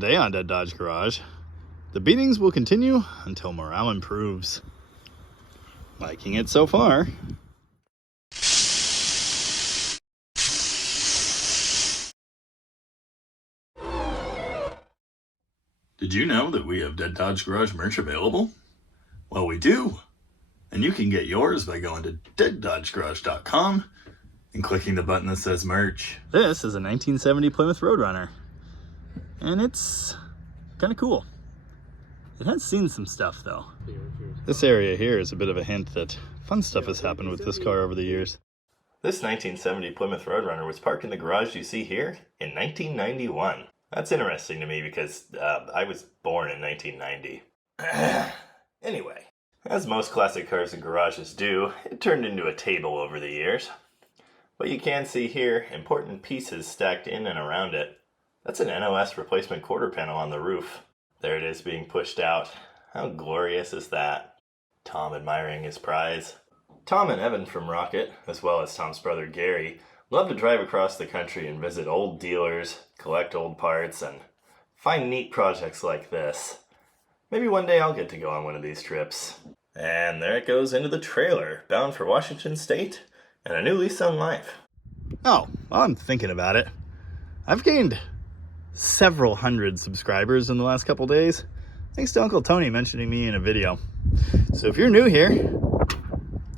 Today on Dead Dodge Garage, the beatings will continue until morale improves. Liking it so far. Did you know that we have Dead Dodge Garage merch available? Well, we do. And you can get yours by going to deaddodgegarage.com and clicking the button that says merch. This is a 1970 Plymouth Roadrunner. And it's kind of cool. It has seen some stuff though. This area here is a bit of a hint that fun stuff has happened with this car over the years. This 1970 Plymouth Roadrunner was parked in the garage you see here in 1991. That's interesting to me because I was born in 1990. Anyway, as most classic cars in garages do, it turned into a table over the years. But you can see here important pieces stacked in and around it. That's an NOS replacement quarter panel on the roof. There it is being pushed out. How glorious is that? Tom admiring his prize. Tom and Evan from Rocket, as well as Tom's brother Gary, love to drive across the country and visit old dealers, collect old parts, and find neat projects like this. Maybe one day I'll get to go on one of these trips. And there it goes into the trailer, bound for Washington State, and a new lease on life. Oh, while I'm thinking about it, I've gained several hundred subscribers in the last couple days, thanks to Uncle Tony mentioning me in a video. So if you're new here,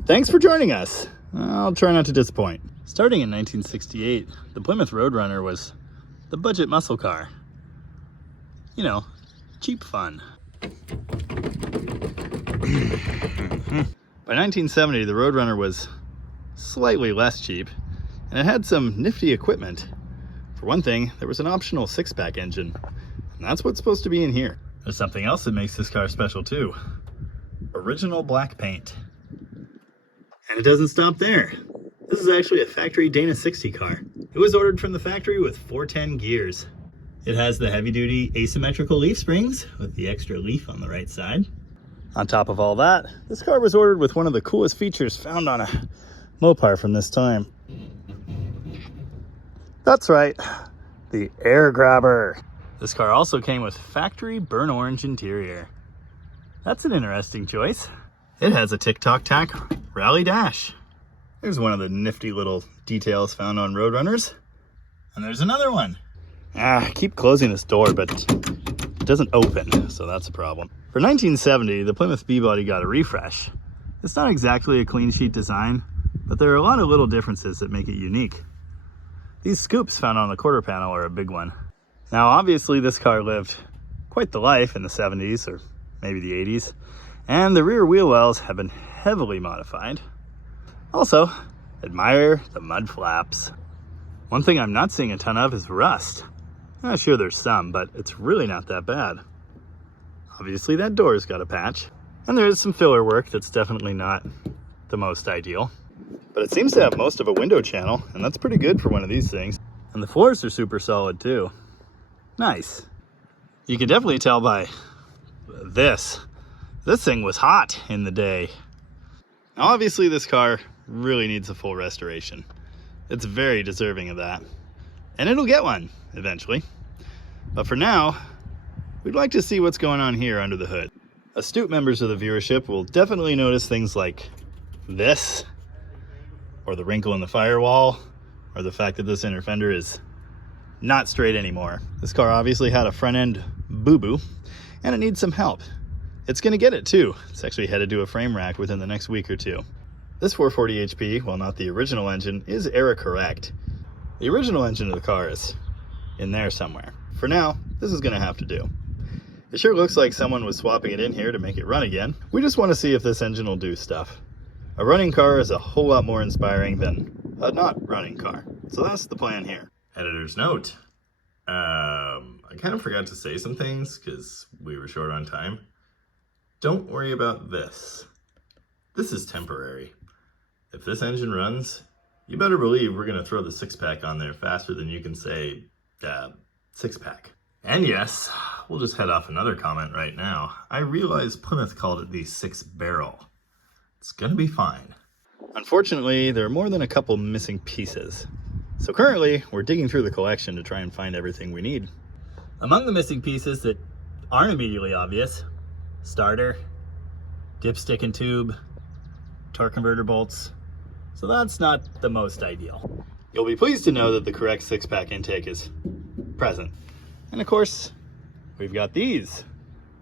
thanks for joining us. I'll try not to disappoint. Starting in 1968, the Plymouth Roadrunner was the budget muscle car. You know, cheap fun. By 1970, the Roadrunner was slightly less cheap, and it had some nifty equipment. For one thing, there was an optional six-pack engine, and that's what's supposed to be in here. There's something else that makes this car special too. Original black paint. And it doesn't stop there. This is actually a factory Dana 60 car. It was ordered from the factory with 410 gears. It has the heavy-duty asymmetrical leaf springs with the extra leaf on the right side. On top of all that, this car was ordered with one of the coolest features found on a Mopar from this time. That's right, the air grabber. This car also came with factory burnt orange interior. That's an interesting choice. It has a tick-tock-tack rally dash. There's one of the nifty little details found on Roadrunners. And there's another one. I keep closing this door, but it doesn't open, so that's a problem. For 1970, the Plymouth B-Body got a refresh. It's not exactly a clean sheet design, but there are a lot of little differences that make it unique. These scoops found on the quarter panel are a big one. Now, obviously, this car lived quite the life in the 70s, or maybe the 80s, and the rear wheel wells have been heavily modified. Also, admire the mud flaps. One thing I'm not seeing a ton of is rust. I'm sure there's some, but it's really not that bad. Obviously, that door's got a patch, and there is some filler work that's definitely not the most ideal. But it seems to have most of a window channel, and that's pretty good for one of these things. And the floors are super solid too. Nice. You can definitely tell by this. This thing was hot in the day. Now obviously this car really needs a full restoration. It's very deserving of that. And it'll get one eventually. But for now, we'd like to see what's going on here under the hood. Astute members of the viewership will definitely notice things like this, or the wrinkle in the firewall, or the fact that this inner fender is not straight anymore. This car obviously had a front end boo-boo, and it needs some help. It's gonna get it too. It's actually headed to a frame rack within the next week or two. This 440 HP, while not the original engine, is era correct. The original engine of the car is in there somewhere. For now, this is gonna have to do. It sure looks like someone was swapping it in here to make it run again. We just wanna see if this engine will do stuff. A running car is a whole lot more inspiring than a not running car. So that's the plan here. Editor's note. I kind of forgot to say some things because we were short on time. Don't worry about this. This is temporary. If this engine runs, you better believe we're gonna throw the six-pack on there faster than you can say, six-pack. And yes, we'll just head off another comment right now. I realize Plymouth called it the 6-barrel. It's gonna be fine. Unfortunately, there are more than a couple missing pieces. So currently, we're digging through the collection to try and find everything we need. Among the missing pieces that aren't immediately obvious, starter, dipstick and tube, torque converter bolts. So that's not the most ideal. You'll be pleased to know that the correct 6-pack intake is present. And of course, we've got these.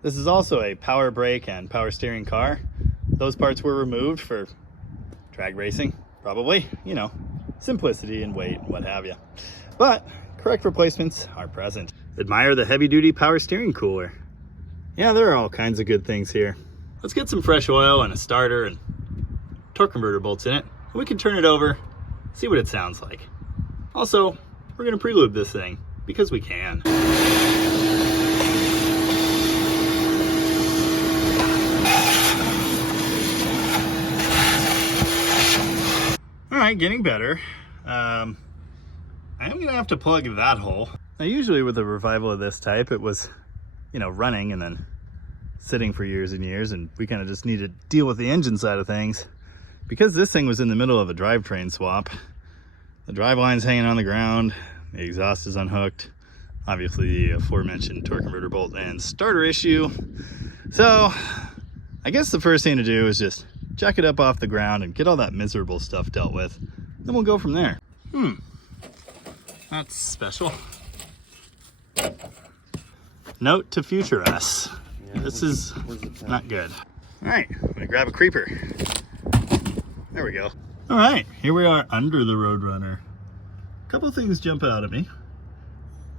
This is also a power brake and power steering car. Those parts were removed for drag racing, probably, you know, simplicity and weight and what have you. But correct replacements are present. Admire the heavy-duty power steering cooler. Yeah, there are all kinds of good things here. Let's get some fresh oil and a starter and torque converter bolts in it. We can turn it over, see what it sounds like. Also, we're gonna pre-lube this thing because we can. All right, getting better. I am gonna have to plug that hole. Now, usually with a revival of this type, it was, you know, running and then sitting for years and years, and we kind of just need to deal with the engine side of things. Because this thing was in the middle of a drivetrain swap, the drive line's hanging on the ground, the exhaust is unhooked, obviously the aforementioned torque converter bolt and starter issue. So I guess the first thing to do is just jack it up off the ground and get all that miserable stuff dealt with. Then we'll go from there. That's special. Note to future us. Yeah, this is not good. All right, I'm gonna grab a creeper. There we go. All right, here we are under the Roadrunner. A couple things jump out at me,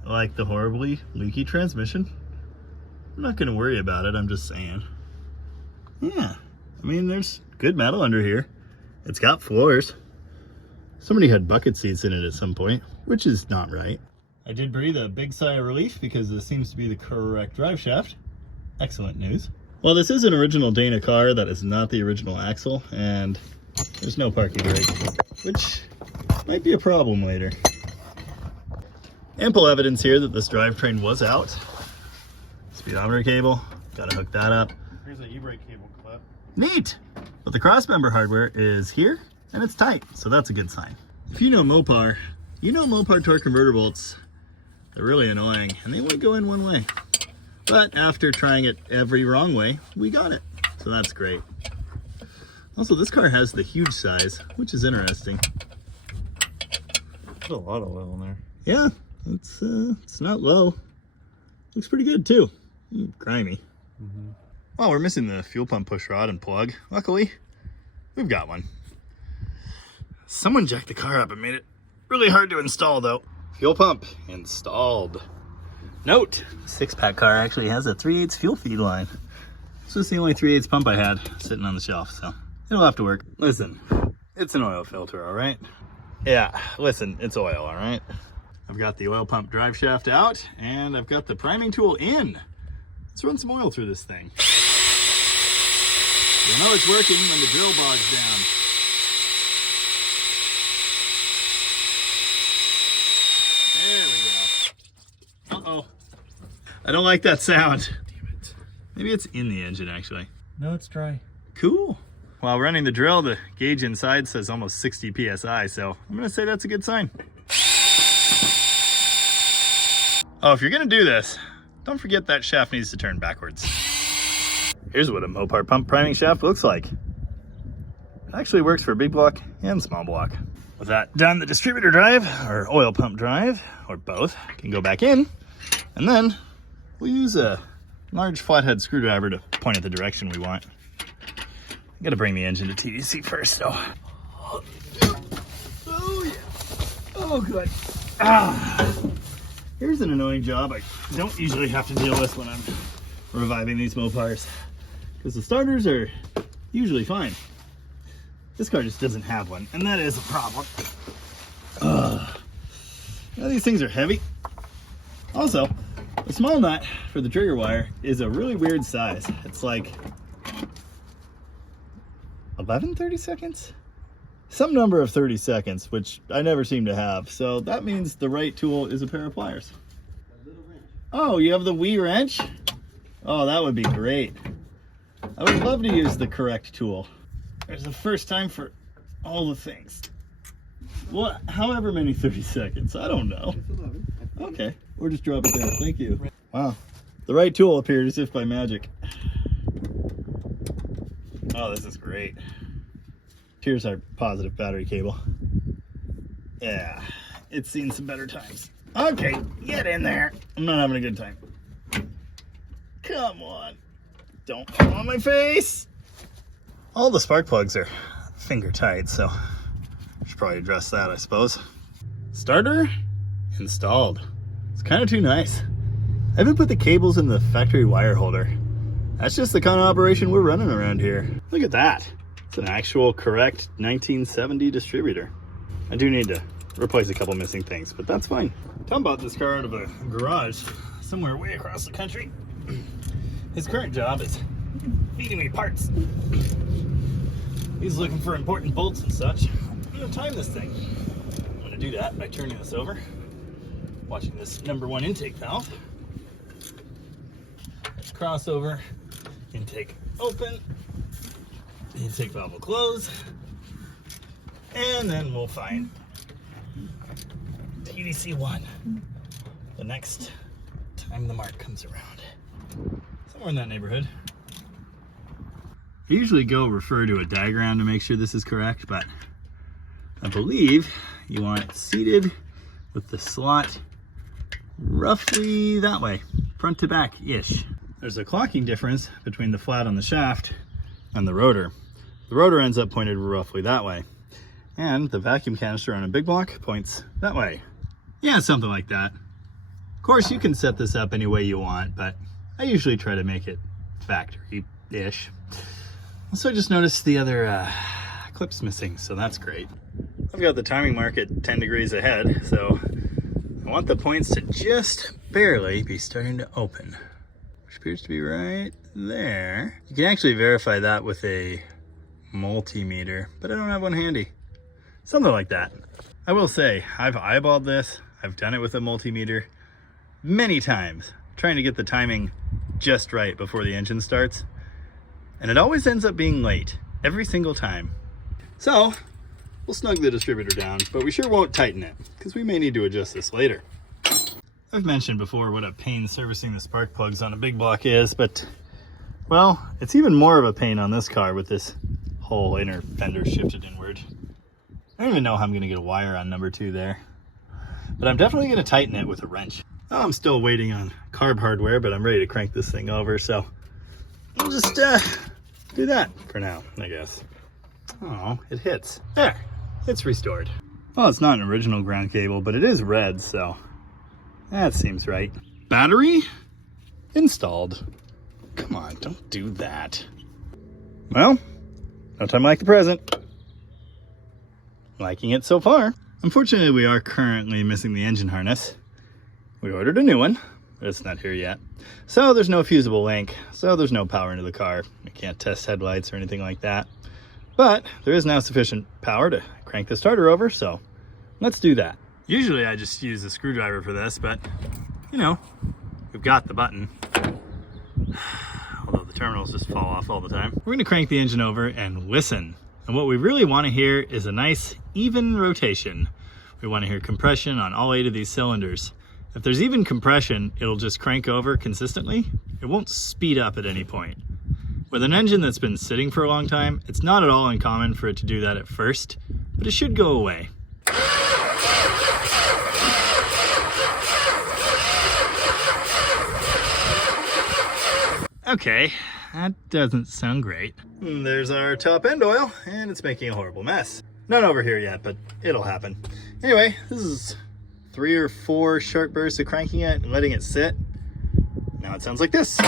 like the horribly leaky transmission. I'm not gonna worry about it, I'm just saying. Yeah, I mean, there's good metal under here. It's got floors. Somebody had bucket seats in it at some point, which is not right. I did breathe a big sigh of relief because this seems to be the correct drive shaft. Excellent news. Well, this is an original Dana car. That is not the original axle, and there's no parking brake, which might be a problem later. Ample evidence here that this drivetrain was out. Speedometer cable, gotta hook that up. Here's an e-brake cable clip. Neat! But the crossmember hardware is here, and it's tight, so that's a good sign. If you know Mopar, you know Mopar torque converter bolts. They're really annoying, and they only go in one way. But after trying it every wrong way, we got it. So that's great. Also, this car has the huge size, which is interesting. There's a lot of oil in there. Yeah, it's not low. Looks pretty good too. Grimy. Well, we're missing the fuel pump push rod and plug. Luckily, we've got one. Someone jacked the car up and made it really hard to install though. Fuel pump installed. Note, 6-pack car actually has a 3/8 fuel feed line. This was the only 3/8 pump I had sitting on the shelf, so it'll have to work. Listen, it's an oil filter, all right? Yeah, listen, it's oil, all right? I've got the oil pump drive shaft out, and I've got the priming tool in. Let's run some oil through this thing. You'll know it's working when the drill bogs down. Uh-oh. I don't like that sound. Damn it. Maybe it's in the engine, actually. No, it's dry. Cool. While running the drill, the gauge inside says almost 60 PSI, so I'm going to say that's a good sign. Oh, if you're going to do this, don't forget that shaft needs to turn backwards. Here's what a Mopar pump priming shaft looks like. It actually works for big block and small block. With that done, the distributor drive, or oil pump drive, or both, can go back in. And then we'll use a large flathead screwdriver to point at the direction we want. I gotta bring the engine to TDC first, though. Oh, yeah. Oh, good. Here's an annoying job I don't usually have to deal with when I'm reviving these Mopars, because the starters are usually fine. This car just doesn't have one, and that is a problem. Now these things are heavy. Also, the small nut for the trigger wire is a really weird size. It's like 11/32? Some number of 30 seconds, which I never seem to have. So that means the right tool is a pair of pliers. Oh, you have the Wii wrench? Oh, that would be great. I would love to use the correct tool. There's the first time for all the things. What? However many 30 seconds, I don't know. It's 11. Okay. Or just drop it down. Thank you. Wow. The right tool appeared as if by magic. Oh, this is great. Here's our positive battery cable. Yeah, it's seen some better times. Okay, get in there. I'm not having a good time. Come on. Don't fall on my face. All the spark plugs are finger tight, so I should probably address that, I suppose. Starter installed. It's kind of too nice. I haven't put the cables in the factory wire holder. That's just the kind of operation we're running around here. Look at that. It's an actual correct 1970 distributor. I do need to replace a couple missing things, but that's fine. Tom bought this car out of a garage somewhere way across the country. His current job is feeding me parts. He's looking for important bolts and such. I'm gonna time this thing. I'm gonna do that by turning this over, watching this #1 intake valve. Let's crossover, intake open, the intake valve will close, and then we'll find TDC 1 the next time the mark comes around. Somewhere in that neighborhood. I usually go refer to a diagram to make sure this is correct, but I believe you want it seated with the slot roughly that way, front to back-ish. There's a clocking difference between the flat on the shaft and the rotor. The rotor ends up pointed roughly that way, and the vacuum canister on a big block points that way. Yeah, something like that. Of course, you can set this up any way you want, but I usually try to make it factory-ish. Also, I just noticed the other clip's missing, so that's great. I've got the timing mark at 10 degrees ahead, so I want the points to just barely be starting to open, which appears to be right there. You can actually verify that with a multimeter, but I don't have one handy. Something like that. I will say, I've eyeballed this. I've done it with a multimeter many times, trying to get the timing just right before the engine starts. And it always ends up being late, every single time. So, we'll snug the distributor down, but we sure won't tighten it, because we may need to adjust this later. I've mentioned before what a pain servicing the spark plugs on a big block is, but, well, it's even more of a pain on this car with this whole inner fender shifted inward. I don't even know how I'm going to get a wire on #2 there, but I'm definitely going to tighten it with a wrench. Oh, I'm still waiting on carb hardware, but I'm ready to crank this thing over, so I'll just do that for now, I guess. Oh, it hits. There, it's restored. Well, it's not an original ground cable, but it is red, so that seems right. Battery installed. Come on, don't do that. Well, no time like the present. Liking it so far. Unfortunately, we are currently missing the engine harness. We ordered a new one, but it's not here yet. So there's no fusible link, so there's no power into the car. We can't test headlights or anything like that. But there is now sufficient power to crank the starter over, so let's do that. Usually I just use a screwdriver for this, but you know, we've got the button. Although the terminals just fall off all the time. We're gonna crank the engine over and listen. And what we really want to hear is a nice even rotation. We want to hear compression on all 8 of these cylinders. If there's even compression, it'll just crank over consistently. It won't speed up at any point. With an engine that's been sitting for a long time, it's not at all uncommon for it to do that at first, but it should go away. Okay, that doesn't sound great. There's our top end oil, and it's making a horrible mess. Not over here yet, but it'll happen. Anyway, this is 3 or 4 sharp bursts of cranking it and letting it sit. Now it sounds like this.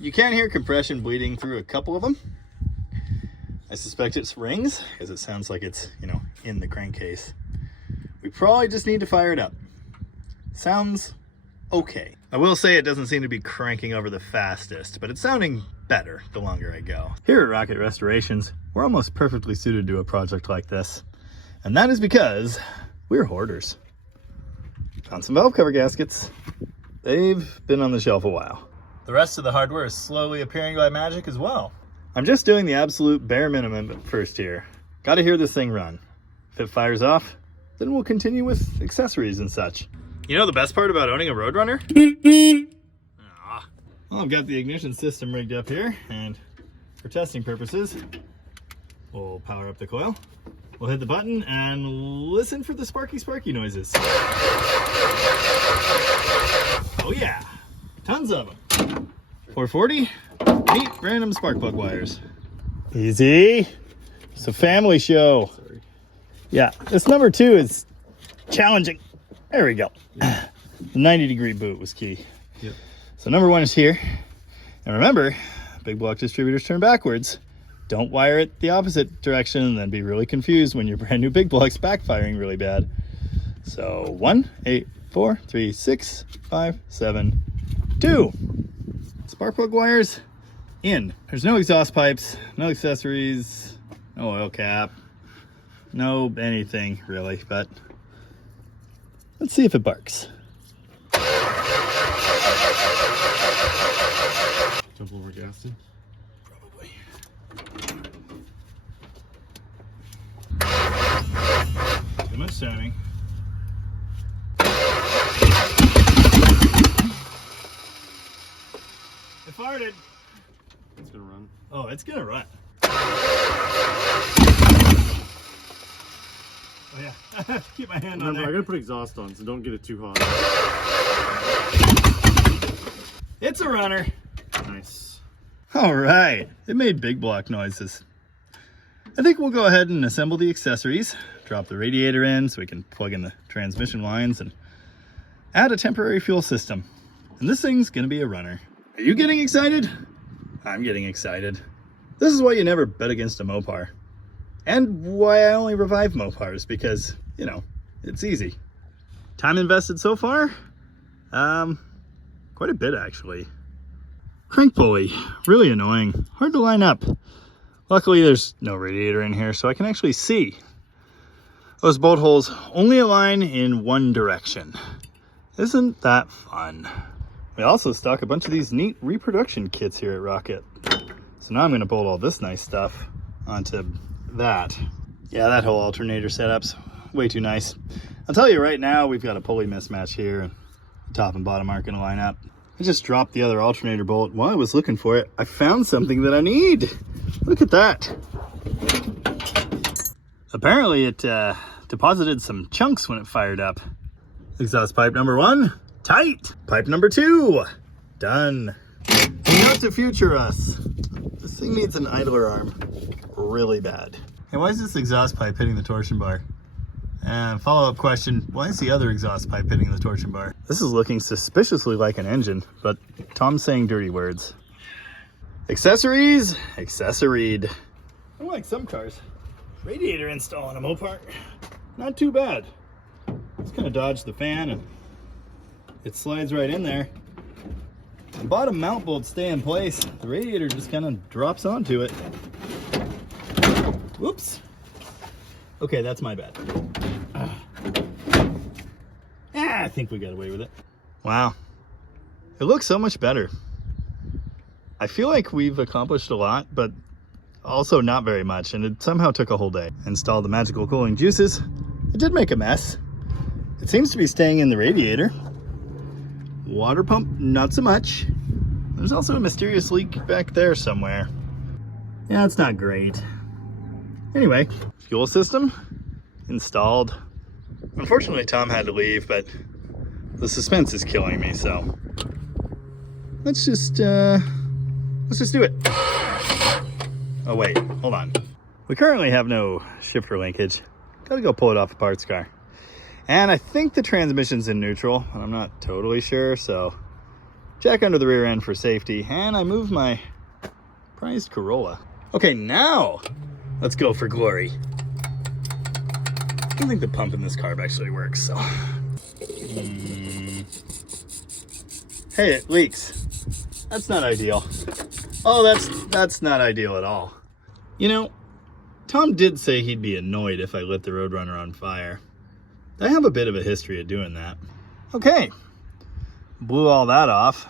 You can hear compression bleeding through a couple of them. I suspect it's rings, because it sounds like it's, you know, in the crankcase. We probably just need to fire it up. Sounds okay. I will say it doesn't seem to be cranking over the fastest, but it's sounding better the longer I go. Here at Rocket Restorations, we're almost perfectly suited to a project like this. And that is because we're hoarders. Found some valve cover gaskets. They've been on the shelf a while. The rest of the hardware is slowly appearing by magic as well. I'm just doing the absolute bare minimum at first here. Gotta hear this thing run. If it fires off, then we'll continue with accessories and such. You know the best part about owning a Roadrunner? Well, I've got the ignition system rigged up here, and for testing purposes, we'll power up the coil. We'll hit the button and listen for the sparky noises. Oh yeah, tons of them. 440, 8 random spark plug wires. Easy. It's a family show. Sorry. Yeah, this number 2 is challenging. There we go. The 90-degree boot was key. Yep. So number 1 is here. And remember, big block distributors turn backwards. Don't wire it the opposite direction and then be really confused when your brand new big block's backfiring really bad. So 1, 8, 4, 3, 6, 5, 7, 2. Spark plug wires in. There's no exhaust pipes, no accessories, no oil cap, no anything really, but let's see if it barks. Jump over Gaston? Probably. Too much timing. It farted. It's gonna run. Oh, it's gonna run. Oh yeah, I have to keep my hand on Remember, there. I gotta put exhaust on, so don't get it too hot. It's a runner. Nice. All right, it made big block noises. I think we'll go ahead and assemble the accessories, drop the radiator in so we can plug in the transmission lines and add a temporary fuel system. And this thing's gonna be a runner. Are you getting excited? I'm getting excited. This is why you never bet against a Mopar. And why I only revive Mopars, because, you know, it's easy. Time invested so far? Quite a bit actually. Crank pulley, really annoying, hard to line up. Luckily there's no radiator in here so I can actually see. Those bolt holes only align in one direction. Isn't that fun? We also stock a bunch of these neat reproduction kits here at Rocket. So now I'm gonna bolt all this nice stuff onto that. Yeah, that whole alternator setup's way too nice. I'll tell you right now, we've got a pulley mismatch here, and the top and bottom aren't gonna line up. I just dropped the other alternator bolt. While I was looking for it, I found something that I need. Look at that. Apparently it deposited some chunks when it fired up. Exhaust pipe number 1, tight. Pipe number 2, done. Not to future us. This thing needs an idler arm really bad. Hey, why is this exhaust pipe hitting the torsion bar? And follow-up question, why is the other exhaust pipe hitting the torsion bar? This is looking suspiciously like an engine, but Tom's saying dirty words. Accessories, accessoried. Unlike some cars, radiator install on a Mopar, not too bad. Just kind of dodge the fan and it slides right in there. The bottom mount bolts stay in place. The radiator just kind of drops onto it. Whoops. Okay, that's my bad. I think we got away with it. Wow. It looks so much better. I feel like we've accomplished a lot, but also not very much, and it somehow took a whole day. Installed the magical cooling juices. It did make a mess. It seems to be staying in the radiator. Water pump, not so much. There's also a mysterious leak back there somewhere. Yeah, it's not great. Anyway, fuel system installed. Unfortunately, Tom had to leave, but the suspense is killing me, so let's just do it. Oh wait, hold on. We currently have no shifter linkage. Gotta go pull it off the parts car. And I think the transmission's in neutral, but I'm not totally sure, so check under the rear end for safety. And I moved my prized Corolla. Okay, now let's go for glory. I don't think the pump in this carb actually works, so. Hey, it leaks. That's not ideal. Oh, that's not ideal at all. You know, Tom did say he'd be annoyed if I lit the Roadrunner on fire. I have a bit of a history of doing that. Okay, blew all that off.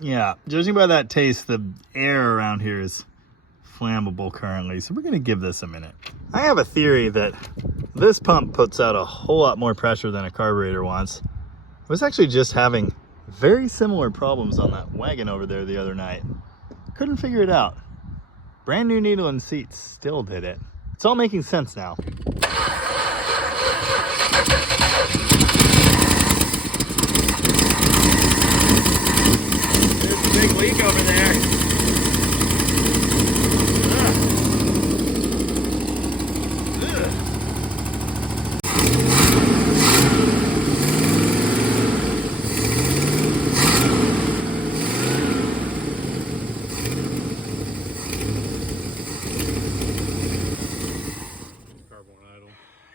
Yeah, judging by that taste, the air around here is flammable currently, so we're gonna give this a minute. I have a theory that this pump puts out a whole lot more pressure than a carburetor wants. I was actually just having very similar problems on that wagon over there the other night. Couldn't figure it out. Brand new needle and seats still did it. It's all making sense now. There's a big leak over there.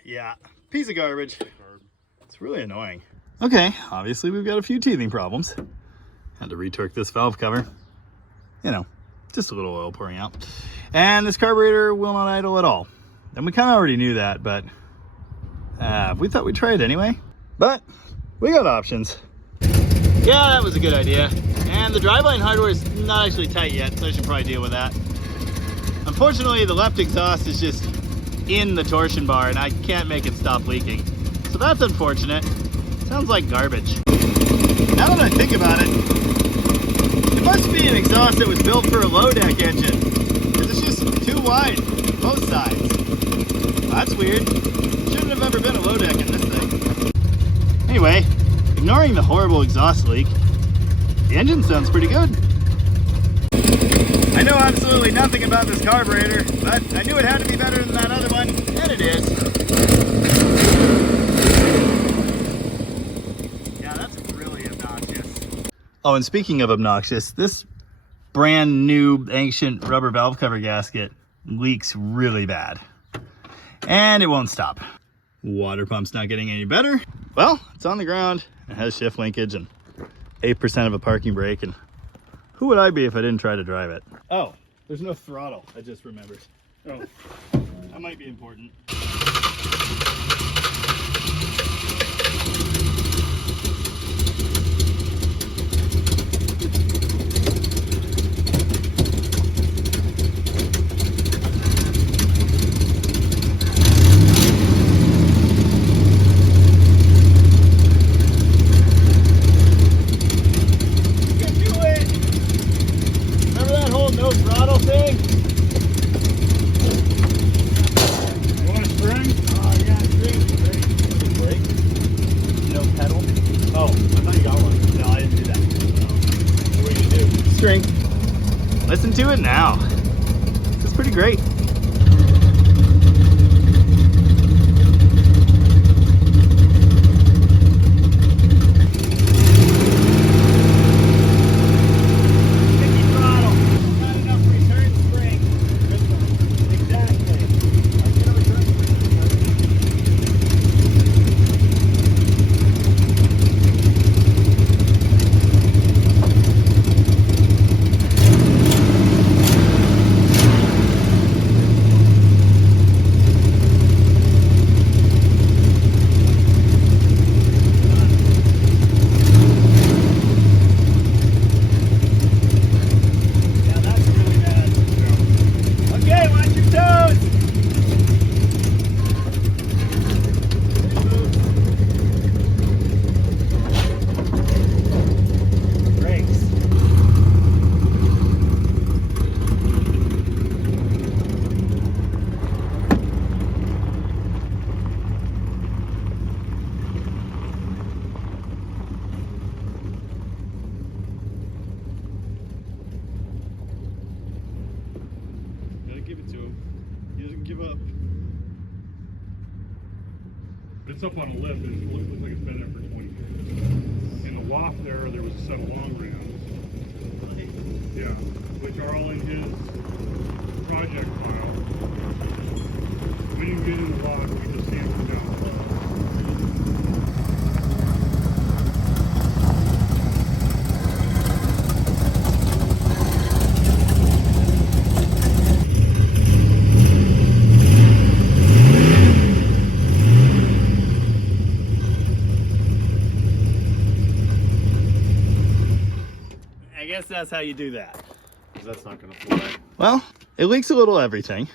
Yeah, piece of garbage. It's really annoying. Okay, obviously we've got a few teething problems. Had to retorque this valve cover. You know, just a little oil pouring out. And this carburetor will not idle at all. And we kind of already knew that, but we thought we'd try it anyway. But we got options. Yeah, that was a good idea. And the driveline hardware is not actually tight yet, so I should probably deal with that. Unfortunately, the left exhaust is just in the torsion bar and I can't make it stop leaking. So that's unfortunate. Sounds like garbage. Now that I think about it, it must be an exhaust that was built for a low deck engine, because it's just too wide, both sides. That's weird. Shouldn't have ever been a low deck in this thing. Anyway, ignoring the horrible exhaust leak, the engine sounds pretty good. I know absolutely nothing about this carburetor, but I knew it had to be better than that other one, and it is. Yeah, that's really obnoxious. Oh, and speaking of obnoxious, this brand new ancient rubber valve cover gasket leaks really bad. And it won't stop. Water pump's not getting any better. Well, it's on the ground. It has shift linkage and 8% of a parking brake, and who would I be if I didn't try to drive it? Oh, there's no throttle, I just remembered. Oh, that might be important. Listen to it now. This is pretty great. Sticky throttle. Not enough return spring. Exactly. Let's get a return give it to him. He doesn't give up. It's up on a lift and it looks like it's been there for 20 years. In the waft there was a set of long rams. Yeah, which are all in his project file. We didn't get in the log, we just stamped them down. I guess that's how you do that. That's not gonna fly. Well, it leaks a little everything,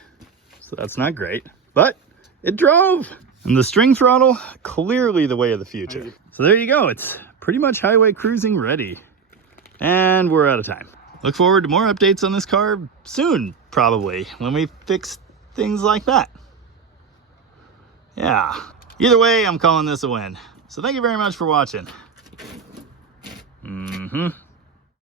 so that's not great, but it drove. And the string throttle, clearly the way of the future. So there you go. It's pretty much highway cruising ready. And we're out of time. Look forward to more updates on this car soon, probably, when we fix things like that. Yeah. Either way, I'm calling this a win. So thank you very much for watching.